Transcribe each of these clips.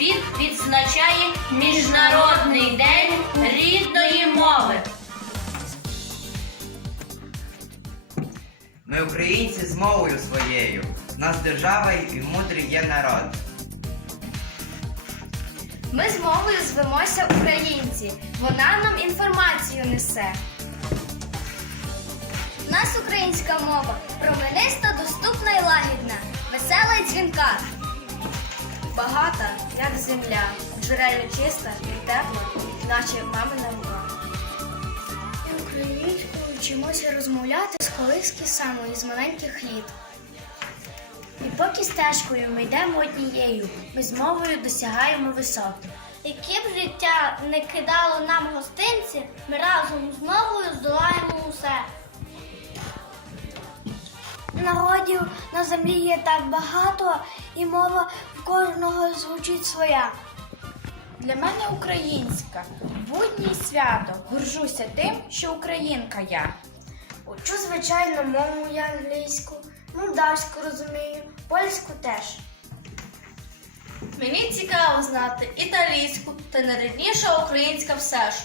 відзначає Міжнародний день рідної мови. Ми українці з мовою своєю. Нас держава і мудрий є народ. Ми з мовою звемося українці. Вона нам інформацію несе. У нас українська мова промениста, доступна і лагідна, весела і дзвінка. Багата, як земля, джерельно чиста і тепла, наче мамина рука. Українською вчимося розмовляти з колиски самої з маленьких літ. І поки стежкою ми йдемо однією, ми з мовою досягаємо висот. Яке б життя не кидало нам гостинці, ми разом з мовою здолаємо Народів на землі є так багато, і мова в кожного звучить своя. Для мене українська, будній свято. Горжуся тим, що українка я. Учу, звичайно, мову я англійську, молдавську розумію, польську теж. Мені цікаво знати італійську та найрідніша українська все ж.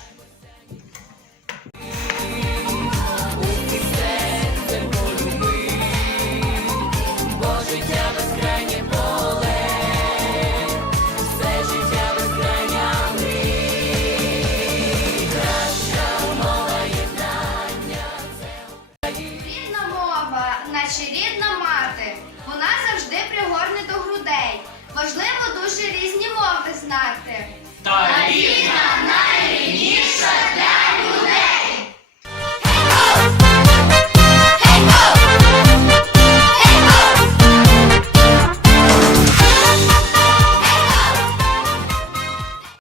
Наче рідна мати, вона завжди пригорне до грудей. Важливо дуже різні мови знати. Та рідна